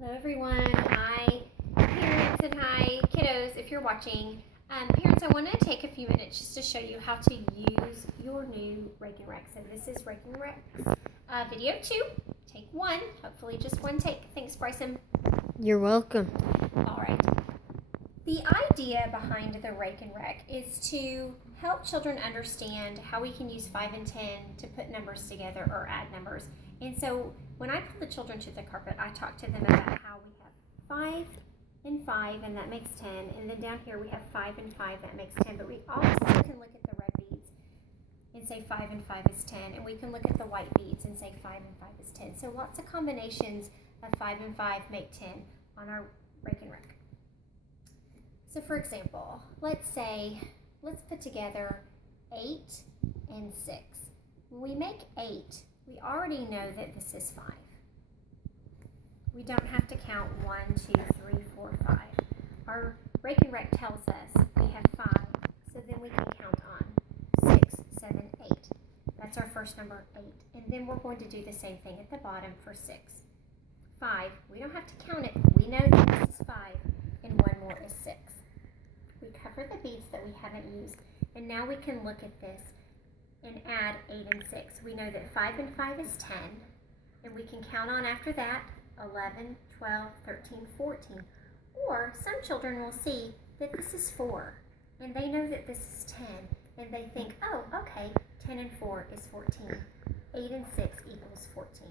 Hello everyone, hi parents and hi kiddos if you're watching. Parents, I want to take a few minutes just to show you how to use your new Rekenreks. And this is Rekenreks video 2, take 1, hopefully just one take. Thanks Bryson. You're welcome. Alright, the idea behind the Rekenrek is to help children understand how we can use 5 and 10 to put numbers together or add numbers. And so when I pull the children to the carpet, I talk to them about how we have 5 and 5, and that makes 10. And then down here we have 5 and 5, that makes 10. But we also can look at the red beads and say 5 and 5 is 10. And we can look at the white beads and say 5 and 5 is 10. So lots of combinations of 5 and 5 make 10 on our Rekenrek. So for example, let's put together 8 and 6. When we make 8, we already know that this is 5. We don't have to count 1, 2, 3, 4, 5. Our Rekenrek tells us we have 5, so then we can count on 6, 7, 8. That's our first number, 8. And then we're going to do the same thing at the bottom for 6. 5, we don't have to count it. We know that this is 5, and one more is 6. We cover the beads that we haven't used, and now we can look at this and add 8 and 6. We know that 5 and 5 is 10, and we can count on after that 11, 12, 13, 14. Or some children will see that this is 4, and they know that this is 10, and they think, oh, okay, 10 and 4 is 14. 8 and 6 equals 14.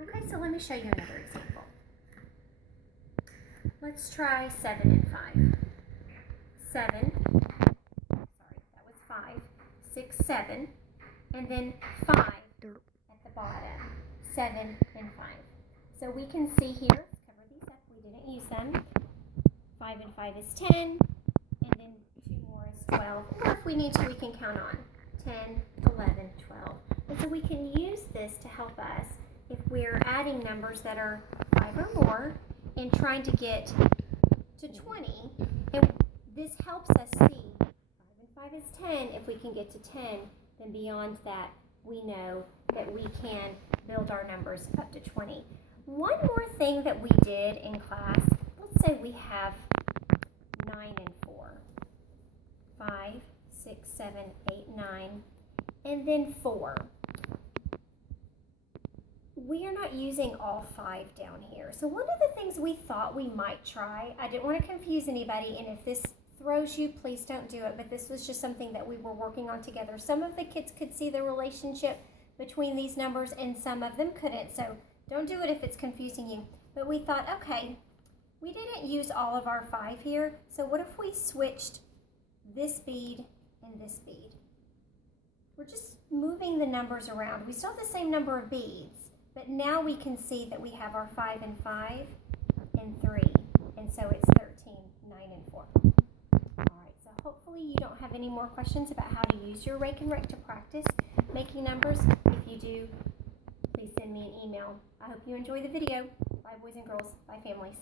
Okay, so let me show you another example. Let's try 7 and 5. 7, sorry, that was 5. 6, 7, and then 5 at the bottom, 7 and 5. So we can see here, let's cover these up, we didn't use them. 5 and 5 is 10, and then 2 more is 12. Or if we need to, we can count on 10, 11, 12. And so we can use this to help us if we're adding numbers that are 5 or more and trying to get to 20. And this helps us see 5 is 10. If we can get to 10, then beyond that, we know that we can build our numbers up to 20. One more thing that we did in class, let's say we have 9 and 4. 5, 6, 7, 8, 9, and then 4. We are not using all 5 down here. So one of the things we thought we might try, I didn't want to confuse anybody, and if this throws you, please don't do it, but this was just something that we were working on together. Some of the kids could see the relationship between these numbers and some of them couldn't, so don't do it if it's confusing you. But we thought, okay, we didn't use all of our 5 here, so what if we switched this bead and this bead? We're just moving the numbers around. We still have the same number of beads, but now we can see that we have our 5 and 5 and 3, and so it's 13, 9 and 4. Hopefully you don't have any more questions about how to use your Rekenrek to practice making numbers. If you do, please send me an email. I hope you enjoy the video. Bye boys and girls. Bye families.